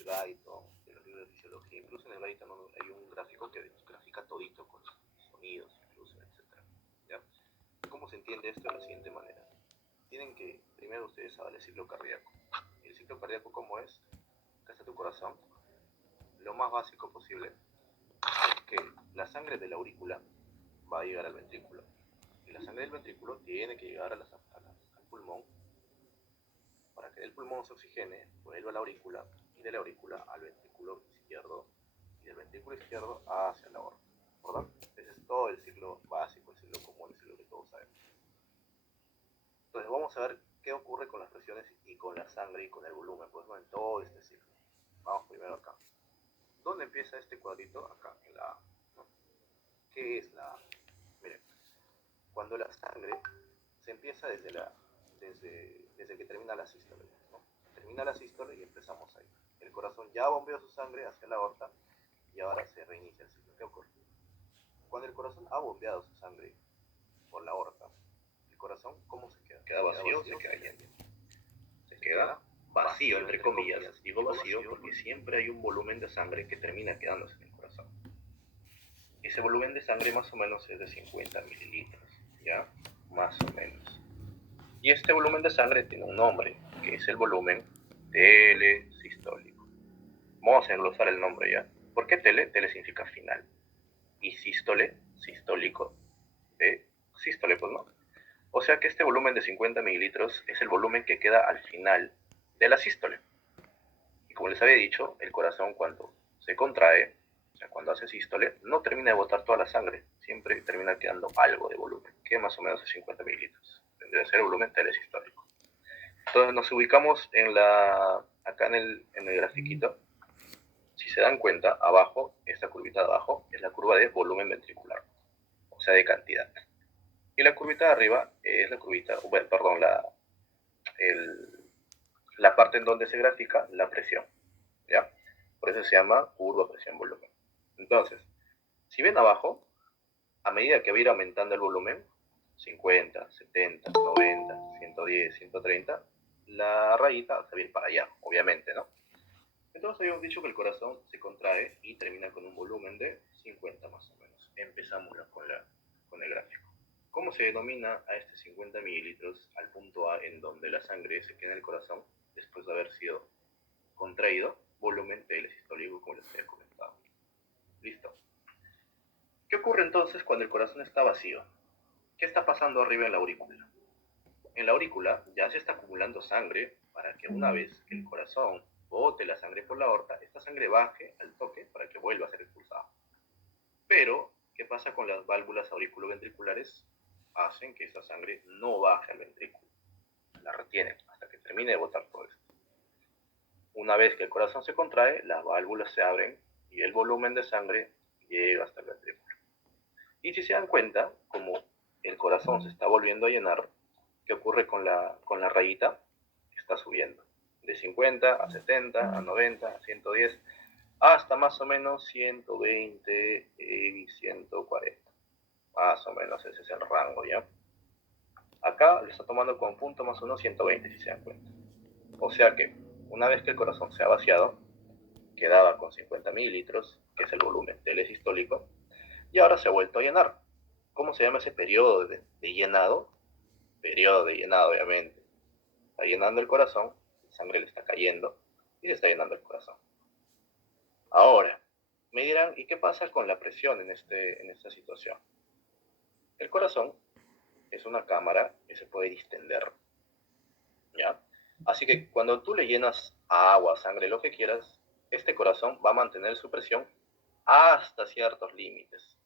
el Guyton, de los libros de fisiología. Incluso en el Guyton hay un gráfico que grafica todito con sonidos, incluso, etcétera. ¿Ya? ¿Cómo se entiende esto de la siguiente manera? Tienen que primero ustedes saber el ciclo cardíaco. ¿El ciclo cardíaco cómo es? Acá está tu corazón. Lo más básico posible es que la sangre de la aurícula va a llegar al ventrículo. Y la sangre del ventrículo tiene que llegar al pulmón para que del pulmón se oxigene, vuelva a la aurícula y de la aurícula al ventrículo izquierdo y del ventrículo izquierdo hacia la aorta. ¿Verdad? Ese es todo el ciclo básico, el ciclo común, el ciclo que todos sabemos. Entonces vamos a ver qué ocurre con las presiones y con la sangre y con el volumen, pues no en todo este ciclo. Vamos primero acá. ¿Dónde empieza este cuadrito? Acá, en la A. ¿No? ¿Qué es la A? Miren, cuando la sangre se empieza desde que termina la sístole, ¿no? Termina la sístole y empezamos ahí. El corazón ya bombeó su sangre hacia la aorta y ahora se reinicia el ciclo. ¿Qué ocurre? Cuando el corazón ha bombeado su sangre por la aorta, el corazón, ¿cómo se queda? ¿Queda vacío o se queda lleno? Se queda vacío, entre comillas. Digo vacío porque siempre hay un volumen de sangre que termina quedándose en el corazón. Ese volumen de sangre más o menos es de 50 mililitros, ¿ya? Más o menos. Y este volumen de sangre tiene un nombre, que es el volumen telesistólico. Vamos a englosar el nombre, ¿ya? ¿Por qué tele? Tele significa final. Y sístole, sistólico, de sístole, pues no. O sea que este volumen de 50 mililitros es el volumen que queda al final de la sístole. Y como les había dicho, el corazón cuando se contrae, o sea, cuando hace sístole, no termina de botar toda la sangre, siempre termina quedando algo de volumen, que más o menos es 50 mililitros. Tendría que ser el volumen telesistólico. Entonces nos ubicamos acá en el grafiquito. Si se dan cuenta, abajo, esta curvita de abajo, es la curva de volumen ventricular, o sea, de cantidad. Y la curvita de arriba es la curvita, bueno, perdón, la parte en donde se grafica la presión, ¿ya? Por eso se llama curva presión-volumen. Entonces, si ven abajo, a medida que va a ir aumentando el volumen, 50, 70, 90, 110, 130, la rayita se va a ir para allá, obviamente, ¿no? Entonces habíamos dicho que el corazón se contrae y termina con un volumen de 50 más o menos. Empezamos con el gráfico. ¿Cómo se denomina a este 50 mililitros al punto A en donde la sangre se queda en el corazón después de haber sido contraído? Volumen telesistólico, como les había comentado. Listo. ¿Qué ocurre entonces cuando el corazón está vacío? ¿Qué está pasando arriba en la aurícula? En la aurícula ya se está acumulando sangre para que una vez que el corazón bote la sangre por la aorta, esta sangre baje al toque para que vuelva a ser expulsada. Pero, ¿qué pasa con las válvulas auriculoventriculares? Hacen que esa sangre no baje al ventrículo. La retienen hasta que termine de botar todo esto. Una vez que el corazón se contrae, las válvulas se abren y el volumen de sangre llega hasta el ventrículo. Y si se dan cuenta, como el corazón se está volviendo a llenar, ¿qué ocurre con la rayita? Está subiendo. De 50 a 70, a 90, a 110, hasta más o menos 120 y 140. Más o menos ese es el rango, ¿ya? Acá le está tomando como punto más o menos 120, si se dan cuenta. O sea que, una vez que el corazón se ha vaciado, quedaba con 50 mililitros, que es el volumen telesistólico, y ahora se ha vuelto a llenar. ¿Cómo se llama ese periodo de llenado? Periodo de llenado, obviamente. Está llenando el corazón, la sangre le está cayendo y se está llenando el corazón. Ahora, me dirán, ¿y qué pasa con la presión en esta situación? El corazón es una cámara que se puede distender, ¿ya? Así que cuando tú le llenas agua, sangre, lo que quieras, este corazón va a mantener su presión hasta ciertos límites.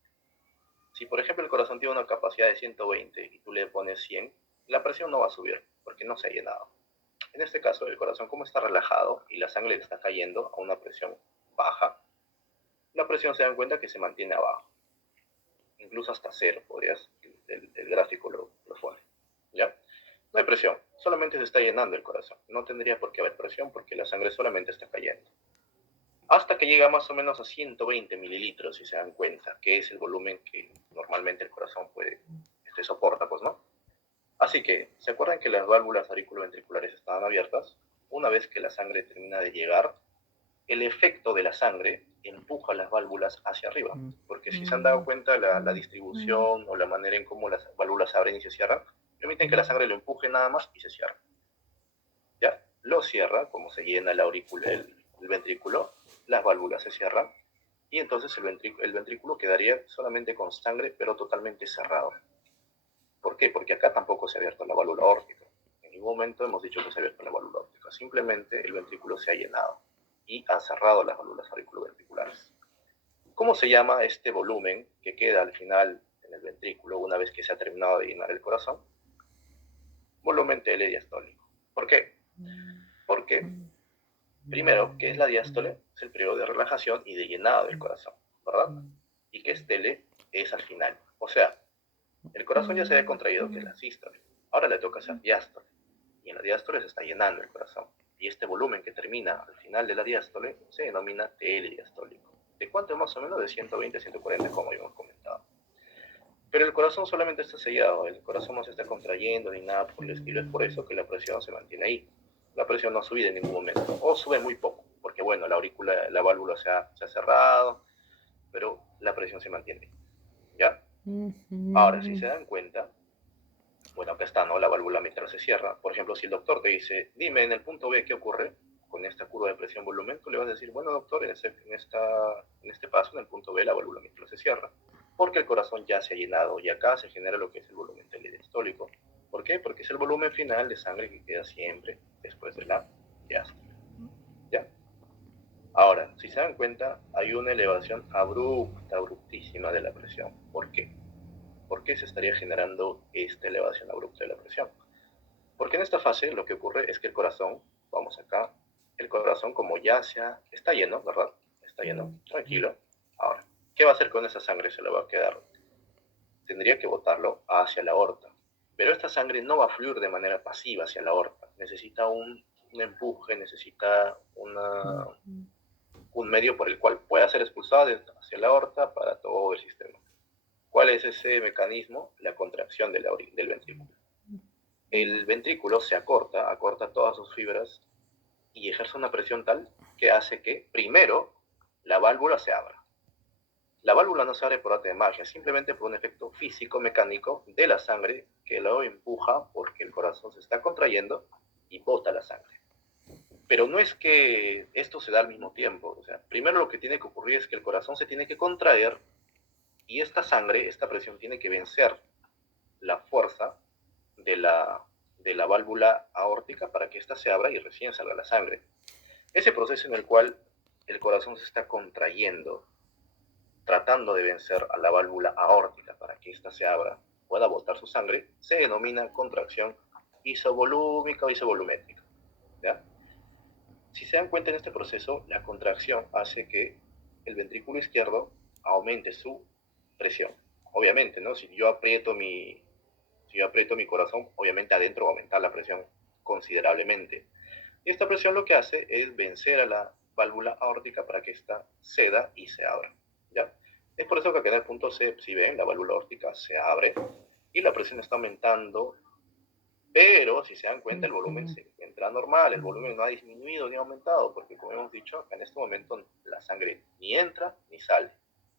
Si por ejemplo el corazón tiene una capacidad de 120 y tú le pones 100, la presión no va a subir porque no se ha llenado. En este caso, el corazón como está relajado y la sangre le está cayendo a una presión baja, la presión se dan cuenta que se mantiene abajo. Incluso hasta cero, el gráfico lo pone. ¿Ya? No hay presión, solamente se está llenando el corazón. No tendría por qué haber presión porque la sangre solamente está cayendo. Hasta que llega más o menos a 120 mililitros, si se dan cuenta, que es el volumen que normalmente el corazón soporta, pues, ¿no? Así que, ¿se acuerdan que las válvulas auriculoventriculares estaban abiertas? Una vez que la sangre termina de llegar, el efecto de la sangre empuja las válvulas hacia arriba, porque si se han dado cuenta la distribución o la manera en cómo las válvulas se abren y se cierran, permiten que la sangre lo empuje nada más y se cierra. Ya, lo cierra, como se llena el ventrículo, las válvulas se cierran y entonces el ventrículo quedaría solamente con sangre pero totalmente cerrado. ¿Por qué? Porque acá tampoco se ha abierto la válvula aórtica. En ningún momento hemos dicho que se ha abierto la válvula aórtica. Simplemente el ventrículo se ha llenado y ha cerrado las válvulas auriculoventriculares. ¿Cómo se llama este volumen que queda al final en el ventrículo una vez que se ha terminado de llenar el corazón? Volumen telediastólico. ¿Por qué? Porque, primero, ¿qué es la diástole? Es el periodo de relajación y de llenado del corazón, ¿verdad? Y que es tele es al final. O sea, el corazón ya se había contraído, que es la sístole. Ahora le toca hacer diástole. Y en la diástole se está llenando el corazón. Y este volumen que termina al final de la diástole se denomina telediastólico. ¿De cuánto más o menos? De 120 a 140, como habíamos comentado. Pero el corazón solamente está sellado, el corazón no se está contrayendo ni nada por el estilo. Es por eso que la presión se mantiene ahí. La presión no sube en ningún momento, o sube muy poco, porque bueno, la válvula se ha cerrado, pero la presión se mantiene. ¿Ya? Ahora, si se dan cuenta, bueno, acá está, ¿no? La válvula mitral se cierra. Por ejemplo, si el doctor te dice, dime en el punto B qué ocurre con esta curva de presión-volumen, tú le vas a decir, bueno, doctor, en este paso, en el punto B, la válvula mitral se cierra, porque el corazón ya se ha llenado y acá se genera lo que es el volumen telediastólico. ¿Por qué? Porque es el volumen final de sangre que queda siempre después de la diástole. ¿Ya? Ahora, si se dan cuenta, hay una elevación abrupta, abruptísima de la presión. ¿Por qué? ¿Por qué se estaría generando esta elevación abrupta de la presión? Porque en esta fase lo que ocurre es que el corazón, vamos acá, el corazón como ya está lleno, ¿verdad? Está lleno, tranquilo. Ahora, ¿qué va a hacer con esa sangre? Se la va a quedar. Tendría que botarlo hacia la aorta. Pero esta sangre no va a fluir de manera pasiva hacia la aorta. Necesita un empuje, necesita un medio por el cual pueda ser expulsada hacia la aorta para todo el sistema. ¿Cuál es ese mecanismo? La contracción del ventrículo. El ventrículo se acorta todas sus fibras y ejerce una presión tal que hace que, primero, la válvula se abra. La válvula no se abre por arte de magia, simplemente por un efecto físico-mecánico de la sangre que lo empuja porque el corazón se está contrayendo y bota la sangre. Pero no es que esto se da al mismo tiempo. O sea, primero lo que tiene que ocurrir es que el corazón se tiene que contraer y esta sangre, esta presión tiene que vencer la fuerza de la válvula aórtica para que ésta se abra y recién salga la sangre. Ese proceso en el cual el corazón se está contrayendo, tratando de vencer a la válvula aórtica para que ésta se abra, pueda botar su sangre, se denomina contracción isovolúmica o isovolumétrica. ¿Ya? Si se dan cuenta en este proceso, la contracción hace que el ventrículo izquierdo aumente su presión. Obviamente, ¿no? Si yo aprieto mi corazón, obviamente adentro va a aumentar la presión considerablemente. Y esta presión lo que hace es vencer a la válvula aórtica para que ésta ceda y se abra. ¿Ya? Es por eso que acá en el punto C, si ven, la válvula aórtica se abre y la presión está aumentando, pero si se dan cuenta el volumen se encuentra normal, el volumen no ha disminuido ni aumentado, porque como hemos dicho, en este momento la sangre ni entra ni sale,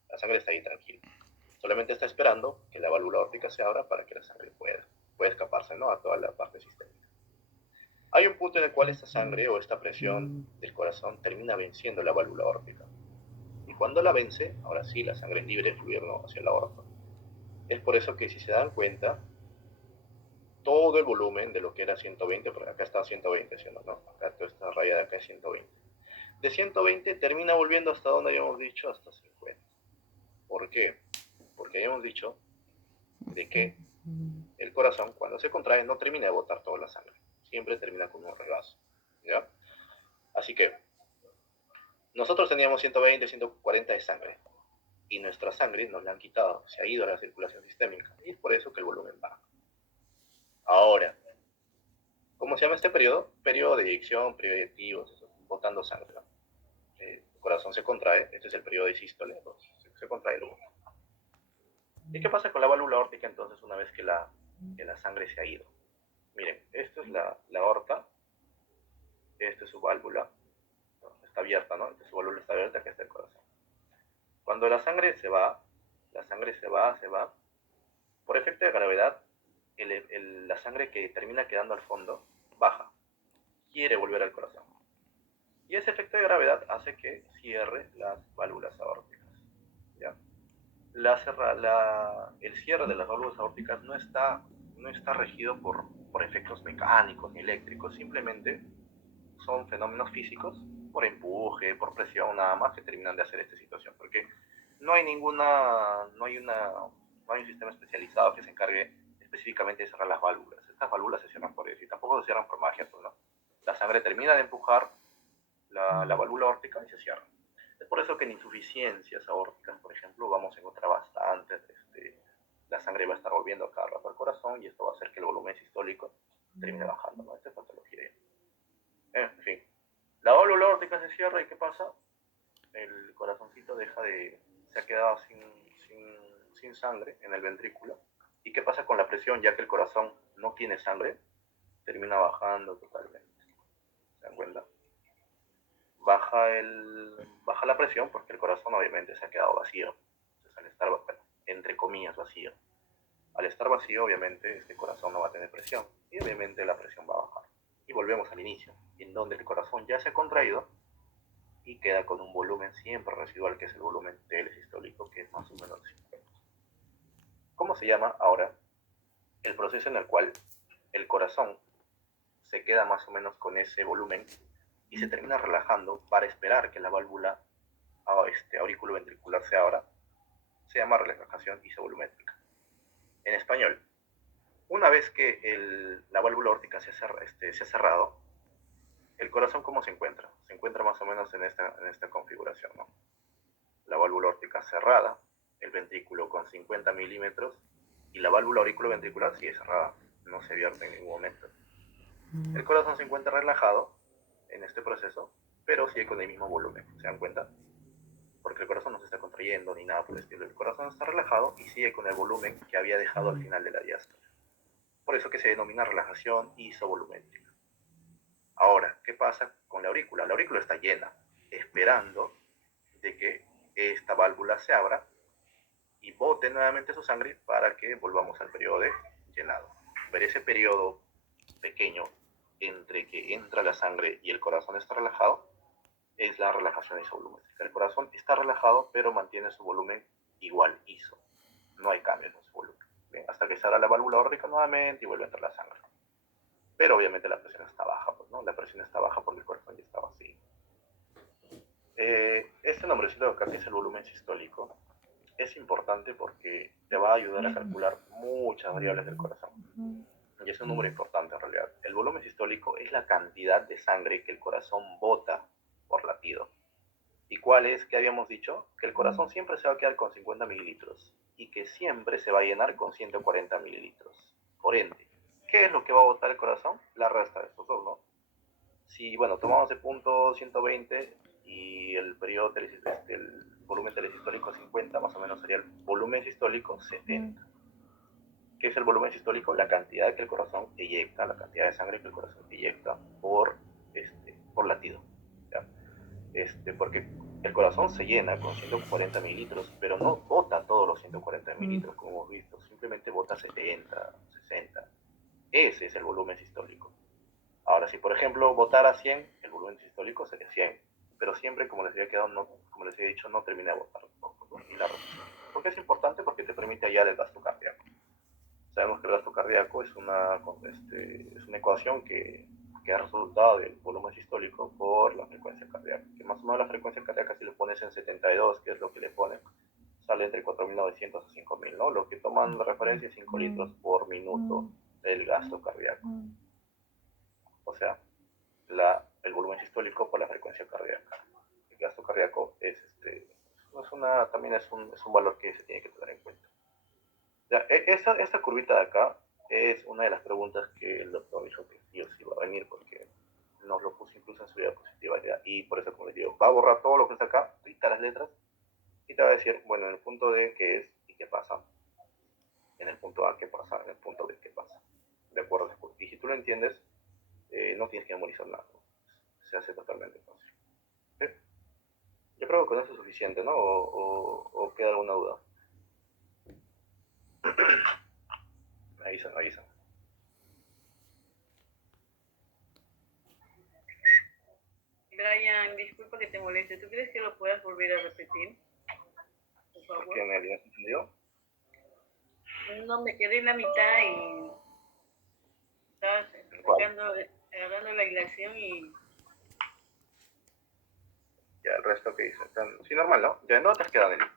la sangre está ahí tranquila. Solamente está esperando que la válvula aórtica se abra para que la sangre pueda escaparse, ¿no? A toda la parte sistémica. Hay un punto en el cual esta sangre o esta presión del corazón termina venciendo la válvula aórtica. Y cuando la vence, ahora sí, la sangre es libre de fluir, ¿no? Hacia la aorta. Es por eso que si se dan cuenta, todo el volumen de lo que era 120, porque acá está 120, ¿sí? ¿No? Acá toda esta raya de acá es 120. De 120 termina volviendo hasta donde habíamos dicho, hasta 50. ¿Por qué? Porque habíamos dicho de que el corazón, cuando se contrae, no termina de botar toda la sangre. Siempre termina con un regazo. ¿Ya? Así que nosotros teníamos 120, 140 de sangre. Y nuestra sangre nos la han quitado. Se ha ido a la circulación sistémica. Y es por eso que el volumen baja. Ahora, ¿cómo se llama este periodo? Periodo de eyección, periodo de eyectivos, botando sangre. ¿No? El corazón se contrae. Este es el periodo de sístole. Se contrae el volumen. ¿Y qué pasa con la válvula aórtica entonces una vez que la sangre se ha ido? Miren, esta es la aorta, esta es su válvula, está abierta, ¿no? Entonces su válvula está abierta, que está el corazón. Cuando la sangre se va, se va, por efecto de gravedad, la sangre que termina quedando al fondo baja, quiere volver al corazón. Y ese efecto de gravedad hace que cierre las válvulas aórticas. ¿Ya? El cierre de las válvulas aórticas no está regido por efectos mecánicos ni eléctricos, simplemente son fenómenos físicos, por empuje, por presión, nada más, que terminan de hacer esta situación, porque no hay un sistema especializado que se encargue específicamente de cerrar las válvulas. Estas válvulas se cierran por eso, y tampoco se cierran por magia, pues, ¿no? La sangre termina de empujar la válvula aórtica y se cierra. Es por eso que en insuficiencias aórticas, por ejemplo, vamos a encontrar bastante, la sangre va a estar volviendo cada rato al corazón, y esto va a hacer que el volumen sistólico termine bajando, ¿no? Esta es patología. En fin, la válvula aórtica se cierra, y ¿qué pasa? El corazoncito se ha quedado sin sangre en el ventrículo. ¿Y qué pasa con la presión? Ya que el corazón no tiene sangre, termina bajando totalmente. ¿Se dan cuenta? Baja la presión, porque el corazón obviamente se ha quedado vacío. Entonces, al estar, entre comillas, vacío, al estar vacío, obviamente, este corazón no va a tener presión, y obviamente la presión va a bajar. Y volvemos al inicio, en donde el corazón ya se ha contraído y queda con un volumen siempre residual, que es el volumen TL sistólico, que es más o menos 50. ¿Cómo se llama ahora el proceso en el cual el corazón se queda más o menos con ese volumen y se termina relajando para esperar que la válvula auriculoventricular se abra? Se llama relajación isovolumétrica. En español, una vez que la válvula aórtica se ha cerrado, el corazón, ¿cómo se encuentra? Se encuentra más o menos en esta configuración, ¿no? La válvula aórtica cerrada, el ventrículo con 50 milímetros, y la válvula auriculoventricular sigue cerrada, no se vierte en ningún momento. El corazón se encuentra relajado en este proceso, pero sigue con el mismo volumen. ¿Se dan cuenta? Porque el corazón no se está contrayendo ni nada por el estilo. El corazón está relajado y sigue con el volumen que había dejado al final de la diástole. Por eso que se denomina relajación isovolumétrica. Ahora, ¿qué pasa con la aurícula? La aurícula está llena, esperando de que esta válvula se abra y bote nuevamente su sangre para que volvamos al periodo de llenado. Pero ese periodo pequeño entre que entra la sangre y el corazón está relajado es la relajación isovolumétrica. El corazón está relajado, pero mantiene su volumen igual, ISO. No hay cambios en su volumen. Bien, hasta que se abra la válvula aórtica nuevamente y vuelve a entrar la sangre. Pero obviamente la presión está baja, pues, ¿no? La presión está baja porque el corazón ya está vacío. Este nombrecito de acá, que es el volumen sistólico, es importante porque te va a ayudar a calcular muchas variables del corazón. Y es un número importante en realidad. El volumen sistólico es la cantidad de sangre que el corazón bota por latido. ¿Y cuál es? ¿Qué habíamos dicho? Que el corazón siempre se va a quedar con 50 mililitros y que siempre se va a llenar con 140 mililitros. Por ende, ¿qué es lo que va a botar el corazón? La resta de estos dos, ¿no? Si, bueno, tomamos el punto 120 y el periodo el volumen telesistólico 50, más o menos sería el volumen sistólico 70. ¿Qué es el volumen sistólico? La cantidad que el corazón eyecta, la cantidad de sangre que el corazón eyecta por latido. ¿Ya? Porque el corazón se llena con 140 mililitros, pero no bota todos los 140 mililitros, como hemos visto, simplemente bota 70, 60. Ese es el volumen sistólico. Ahora, si por ejemplo botara 100, el volumen sistólico sería 100, pero siempre, como les había dicho, no termina de botar tampoco, ¿no? Y la rotación. ¿Por qué es importante? Porque te permite hallar el gasto cardíaco. Sabemos que el gasto cardíaco es una ecuación que es resultado del volumen sistólico por la frecuencia cardíaca. Que más o menos la frecuencia cardíaca, si lo pones en 72, que es lo que le ponen, sale entre 4.900 a 5.000, ¿no? Lo que toman de referencia es 5 litros por minuto del gasto cardíaco. O sea, el volumen sistólico por la frecuencia cardíaca. El gasto cardíaco también es un valor que se tiene que tener en cuenta. Ya, esta curvita de acá es una de las preguntas que el doctor dijo que sí o sí va a venir, porque nos lo puso incluso en su diapositiva, ¿ya? Y por eso, como les digo, va a borrar todo lo que está acá, quita las letras y te va a decir, bueno, en el punto D qué es y qué pasa, en el punto A qué pasa, en el punto B qué pasa, de acuerdo. Y si tú lo entiendes, no tienes que memorizar nada, ¿no? Se hace totalmente fácil. ¿Sí? suficiente, ¿no? O queda alguna duda. Me avisan. Brian, disculpa que te moleste. ¿Tú crees que lo puedas volver a repetir? Por favor. ¿Por qué me habías entendido? No, me quedé en la mitad y estabas agarrando la hilación y... Ya, el resto que dice. Sí, normal, ¿no? Ya no te has quedado en el...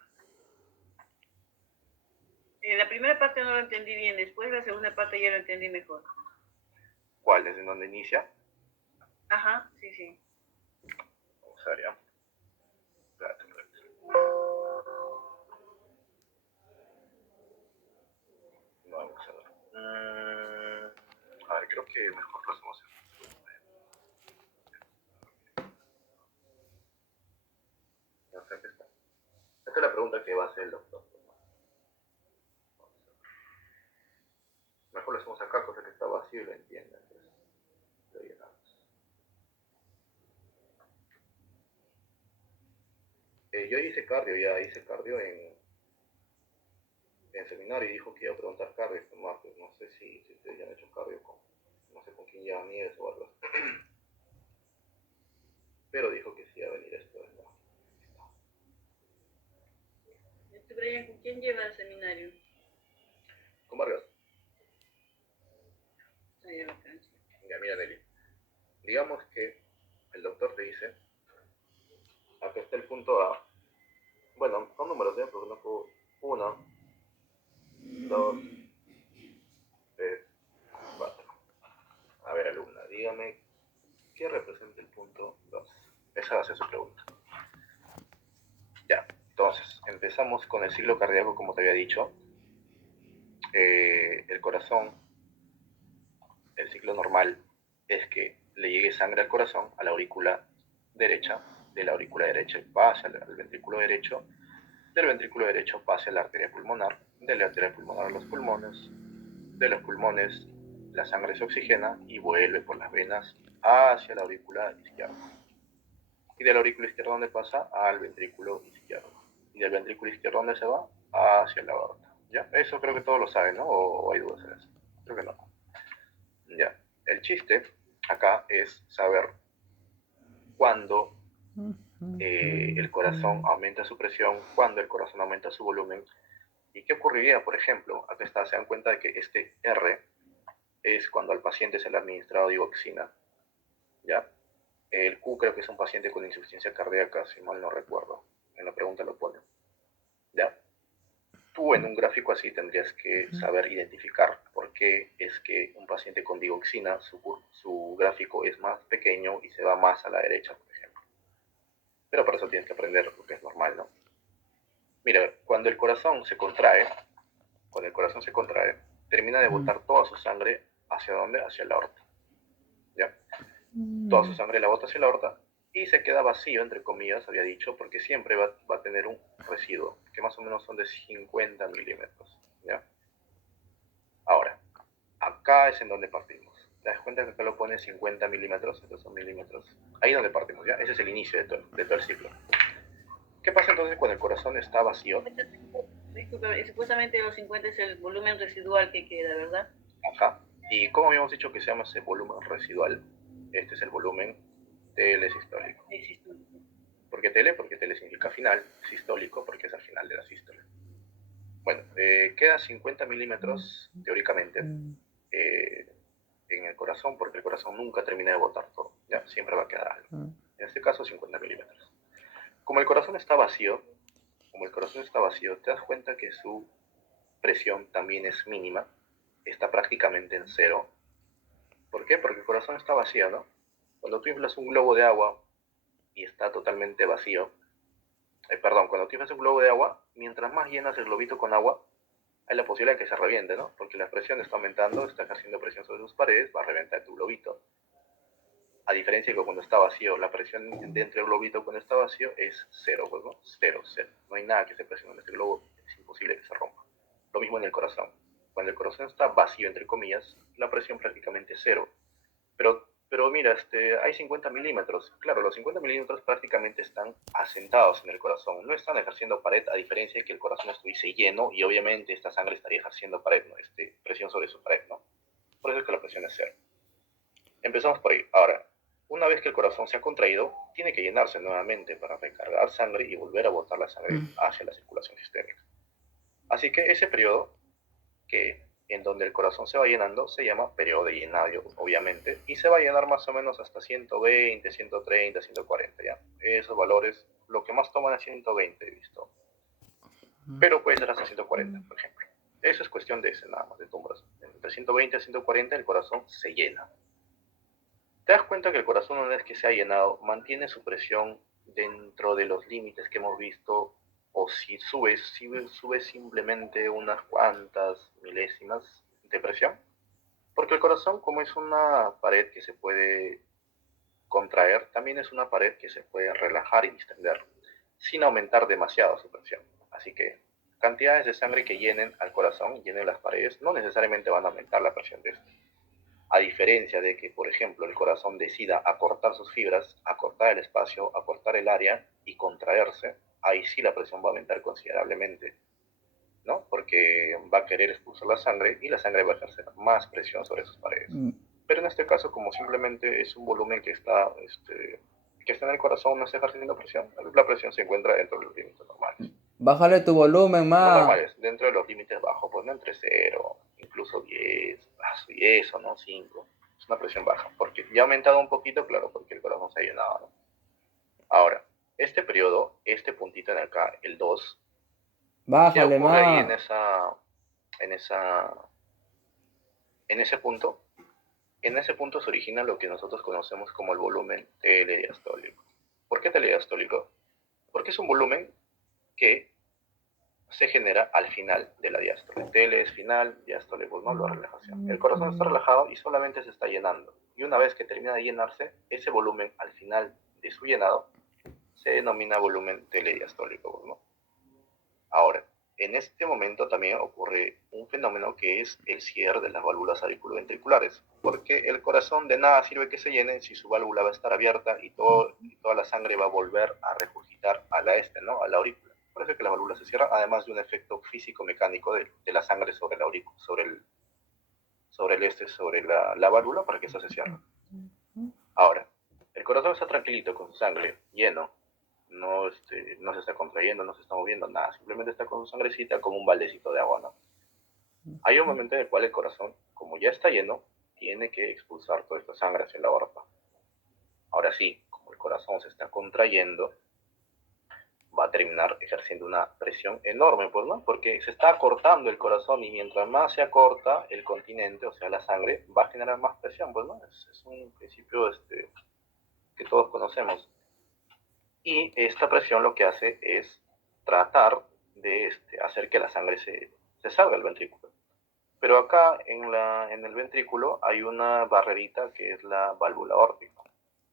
La primera parte no lo entendí bien, después la segunda parte ya lo entendí mejor. ¿Cuál? ¿Desde donde inicia? Ajá, sí. Vamos a ver, ya. Espérate, no, vamos a ver. A ver, creo que mejor lo hacemos así. No sé qué está. Esta es la pregunta que va a hacer el doctor. Mejor lo hacemos acá, cosa que está vacío y lo entiendan. Lo llenamos. Yo hice cardio en seminario y dijo que iba a preguntar cardio este martes. No sé si ustedes ya han hecho cardio no sé con quién lleva Nieves o algo así. Pero dijo que sí iba a venir esto. Brian, ¿con quién lleva el seminario? Con Vargas. Ya, Mira, Nelly. Digamos que el doctor te dice, acá está el punto A. Bueno, son números, ¿eh? Porque no puedo... 1, 2, 3, 4. A ver, alumna, dígame, ¿qué representa el punto 2? Esa va a ser su pregunta. Ya, entonces, empezamos con el ciclo cardíaco, como te había dicho. El corazón, el ciclo normal, es que le llegue sangre al corazón, a la aurícula derecha, de la aurícula derecha pase al ventrículo derecho, del ventrículo derecho pase a la arteria pulmonar, de la arteria pulmonar a los pulmones, de los pulmones la sangre se oxigena y vuelve por las venas hacia la aurícula izquierda. Y de la aurícula izquierda, ¿dónde pasa? Al ventrículo izquierdo. Y del ventrículo izquierdo, ¿dónde se va? Hacia la aorta. ¿Ya? Eso creo que todos lo saben, ¿no? ¿O hay dudas en eso? Creo que no. Ya. El chiste acá es saber cuándo el corazón aumenta su presión, cuándo el corazón aumenta su volumen. ¿Y qué ocurriría, por ejemplo? Acá está, se dan cuenta de que este R es cuando al paciente se le ha administrado digoxina. ¿Ya? El Q creo que es un paciente con insuficiencia cardíaca, si mal no recuerdo. En la pregunta lo pone. ¿Ya? Tú en un gráfico así tendrías que saber identificar por qué es que un paciente con digoxina, su gráfico es más pequeño y se va más a la derecha, por ejemplo. Pero para eso tienes que aprender lo que es normal, ¿no? Mira, cuando el corazón se contrae, termina de botar toda su sangre ¿hacia dónde? Hacia la aorta. ¿Ya? Toda su sangre la bota hacia la aorta y se queda vacío, entre comillas, había dicho, porque siempre va a tener un residuo, que más o menos son de 50 milímetros. ¿Ya? Ahora, acá es en donde partimos. ¿Te das cuenta que acá lo pone 50 milímetros? Estos son milímetros. Ahí es donde partimos, ¿ya? Ese es el inicio de todo el ciclo. ¿Qué pasa entonces cuando el corazón está vacío? Disculpa, supuestamente los 50 es el volumen residual que queda, ¿verdad? Ajá. ¿Y cómo habíamos dicho que se llama ese volumen residual? Este es el volumen telesistólico. ¿Por qué tele? Porque tele significa final, sistólico porque es al final de la sístole. Bueno, queda 50 milímetros, teóricamente, en el corazón, porque el corazón nunca termina de botar todo, ¿ya? Siempre va a quedar algo. En este caso, 50 milímetros. Como el corazón está vacío, te das cuenta que su presión también es mínima, está prácticamente en cero. ¿Por qué? Porque el corazón está vacío, ¿no? Cuando tú inflas un globo de agua y está totalmente vacío, cuando tú inflas un globo de agua, mientras más llenas el globito con agua, hay la posibilidad de que se reviente, ¿no? Porque la presión está aumentando, está ejerciendo presión sobre sus paredes, va a reventar tu globito. A diferencia de que cuando está vacío, la presión dentro del globito cuando está vacío es cero, pues, ¿no? Cero. No hay nada que se presione en este globo, es imposible que se rompa. Lo mismo en el corazón. Cuando el corazón está vacío, entre comillas, la presión prácticamente es cero. Pero pero mira, hay 50 milímetros. Claro, los 50 milímetros prácticamente están asentados en el corazón, no están ejerciendo pared, a diferencia de que el corazón estuviese lleno y obviamente esta sangre estaría ejerciendo pared, ¿no? Presión sobre su pared, ¿no? Por eso es que la presión es cero. Empezamos por ahí. Ahora, una vez que el corazón se ha contraído, tiene que llenarse nuevamente para recargar sangre y volver a botar la sangre hacia la circulación sistémica. Así que ese periodo en donde el corazón se va llenando se llama periodo de llenado, obviamente, y se va a llenar más o menos hasta 120, 130, 140, ¿ya? Esos valores, lo que más toman es 120, he visto. Pero puede ser hasta 140, por ejemplo. Eso es cuestión de ese nada más, de tumbas. Entre 120 y 140 el corazón se llena. Te das cuenta que el corazón, una vez que se ha llenado, mantiene su presión dentro de los límites que hemos visto, o si sube simplemente unas cuantas milésimas de presión. Porque el corazón, como es una pared que se puede contraer, también es una pared que se puede relajar y distender, sin aumentar demasiado su presión. Así que cantidades de sangre que llenen al corazón, llenen las paredes, no necesariamente van a aumentar la presión de este. A diferencia de que, por ejemplo, el corazón decida acortar sus fibras, acortar el espacio, acortar el área y contraerse, ahí sí la presión va a aumentar considerablemente, ¿no? Porque va a querer expulsar la sangre y la sangre va a ejercer más presión sobre sus paredes. Pero en este caso, como simplemente es un volumen que está en el corazón, no está ejerciendo presión, la presión se encuentra dentro de los límites normales. Bájale tu volumen No más. normales, dentro de los límites bajos, pues no entre 0, incluso 10 o no, 5. Es una presión baja, porque ya ha aumentado un poquito, claro, porque el corazón se ha llenado, ¿no? Ahora, este periodo, este puntito en acá, el 2, ¿qué Bájale ocurre ahí más. en ese punto? En ese punto se origina lo que nosotros conocemos como el volumen telediastólico. ¿Por qué telediastólico? Porque es un volumen que se genera al final de la diástole. Tele es final, diástole, pues no, la relajación. El corazón está relajado y solamente se está llenando. Y una vez que termina de llenarse, ese volumen al final de su llenado se denomina volumen telediastólico, pues, ¿no? Ahora, en este momento también ocurre un fenómeno que es el cierre de las válvulas auriculoventriculares, porque el corazón de nada sirve que se llene si su válvula va a estar abierta y toda la sangre va a volver a regurgitar a ¿no? A la aurícula. Por eso es que la válvula se cierra, además de un efecto físico-mecánico de la sangre sobre la aurícula, sobre la válvula, para que eso se cierre. Ahora, el corazón está tranquilito con su sangre, lleno, no se está contrayendo, no se está moviendo, nada, simplemente está con su sangrecita como un baldecito de agua, ¿no? Hay un momento en el cual el corazón, como ya está lleno, tiene que expulsar toda esta sangre hacia la aorta. Ahora sí, como el corazón se está contrayendo, va a terminar ejerciendo una presión enorme, pues, ¿no? Porque se está acortando el corazón y mientras más se acorta el continente, o sea, la sangre, va a generar más presión, pues, ¿no? Es un principio que todos conocemos. Y esta presión lo que hace es tratar de hacer que la sangre se salga del ventrículo. Pero acá en el ventrículo hay una barrerita que es la válvula aórtica,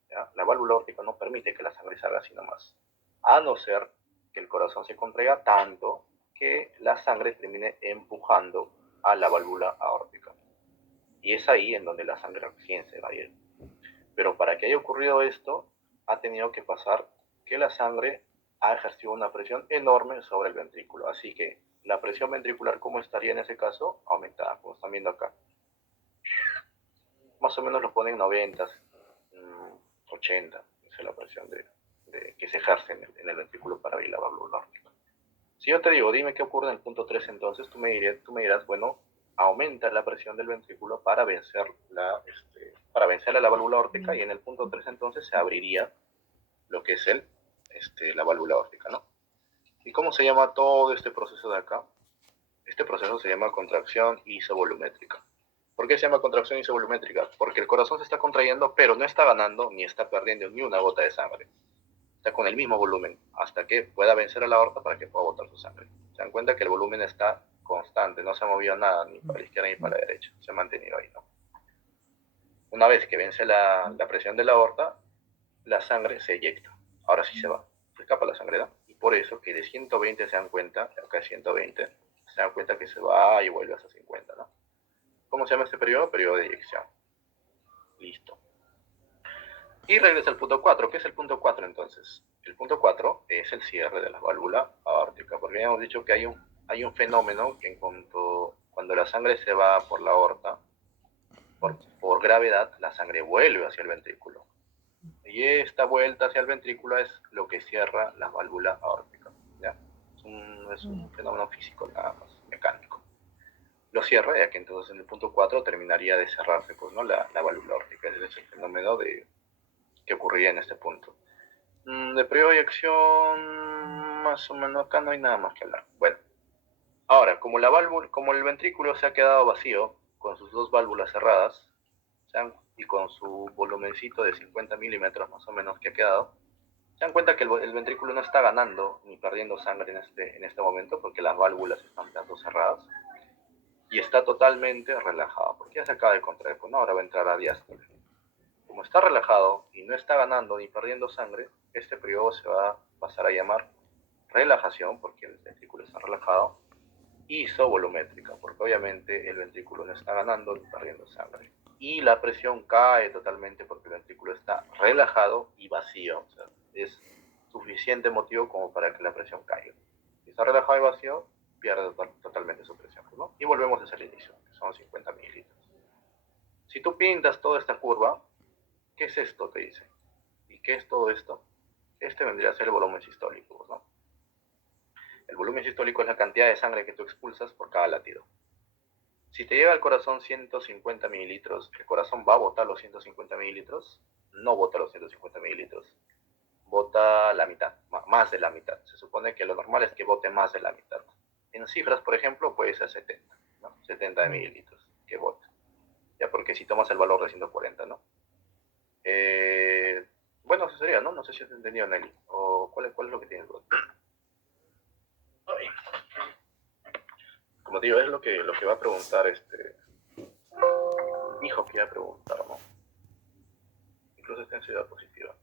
¿ya? La válvula aórtica no permite que la sangre salga así nomás, a no ser que el corazón se contraiga tanto que la sangre termine empujando a la válvula aórtica. Y es ahí en donde la sangre recién se va a ir. Pero para que haya ocurrido esto, ha tenido que pasar que la sangre ha ejercido una presión enorme sobre el ventrículo. Así que la presión ventricular, ¿cómo estaría en ese caso? Aumentada, como están viendo acá. Más o menos lo ponen 90, 80, esa es la presión que se ejerce en el ventrículo para abrir la válvula aórtica. Si yo te digo, dime qué ocurre en el punto 3, entonces tú me dirás, bueno, aumenta la presión del ventrículo para vencer a la válvula aórtica y en el punto 3 entonces se abriría lo que es la válvula aórtica, ¿no? ¿Y cómo se llama todo este proceso de acá? Este proceso se llama contracción isovolumétrica. ¿Por qué se llama contracción isovolumétrica? Porque el corazón se está contrayendo, pero no está ganando ni está perdiendo ni una gota de sangre. Está con el mismo volumen hasta que pueda vencer a la aorta para que pueda botar su sangre. Se dan cuenta que el volumen está constante, no se ha movido nada ni para la izquierda ni para la derecha, se ha mantenido ahí, ¿no? Una vez que vence la presión de la aorta, la sangre se eyecta. Ahora sí se va, se escapa la sangre, ¿no? Y por eso que de 120 se dan cuenta, acá es 120, se dan cuenta que se va y vuelve hasta 50, ¿no? ¿Cómo se llama este periodo? Periodo de eyección. Listo. Y regresa al punto 4. ¿Qué es el punto 4 entonces? El punto 4 es el cierre de la válvula aórtica, porque ya hemos dicho que hay un fenómeno que cuando la sangre se va por la aorta, por gravedad, la sangre vuelve hacia el ventrículo. Y esta vuelta hacia el ventrículo es lo que cierra la válvula aórtica. ¿Ya? Es un fenómeno físico, nada más, mecánico. Lo cierra, ya que entonces en el punto 4 terminaría de cerrarse pues, ¿no? la válvula aórtica. Ese es el fenómeno que ocurriría en este punto. De proyección, más o menos, acá no hay nada más que hablar. Bueno, ahora, como el ventrículo se ha quedado vacío, con sus dos válvulas cerradas, y con su volumencito de 50 milímetros más o menos que ha quedado, se dan cuenta que el ventrículo no está ganando ni perdiendo sangre en este momento, porque las válvulas están las dos cerradas, y está totalmente relajado, porque ya se acaba de contraer, pues no, ahora va a entrar a diástole. Como está relajado y no está ganando ni perdiendo sangre, este periodo se va a pasar a llamar relajación, porque el ventrículo está relajado, y isovolumétrica, porque obviamente el ventrículo no está ganando ni perdiendo sangre. Y la presión cae totalmente porque el ventrículo está relajado y vacío. O sea, es suficiente motivo como para que la presión caiga. Si está relajado y vacío, pierde totalmente su presión, ¿no? Y volvemos desde el inicio, que son 50 mililitros. Si tú pintas toda esta curva, ¿qué es esto? Te dice. ¿Y qué es todo esto? Este vendría a ser el volumen sistólico, ¿no? El volumen sistólico es la cantidad de sangre que tú expulsas por cada latido. Si te llega al corazón 150 mililitros, ¿el corazón va a botar los 150 mililitros? No bota los 150 mililitros. Bota la mitad, más de la mitad. Se supone que lo normal es que bote más de la mitad. En cifras, por ejemplo, puede ser 70, ¿no? 70 mililitros que bote. Ya, porque si tomas el valor de 140, ¿no? Bueno, eso sería, ¿no? No sé si has entendido, Nelly. ¿O cuál es lo que tienes? Como te digo, es lo que va a preguntar dijo que iba a preguntar, ¿no? Incluso está en ciudad positiva.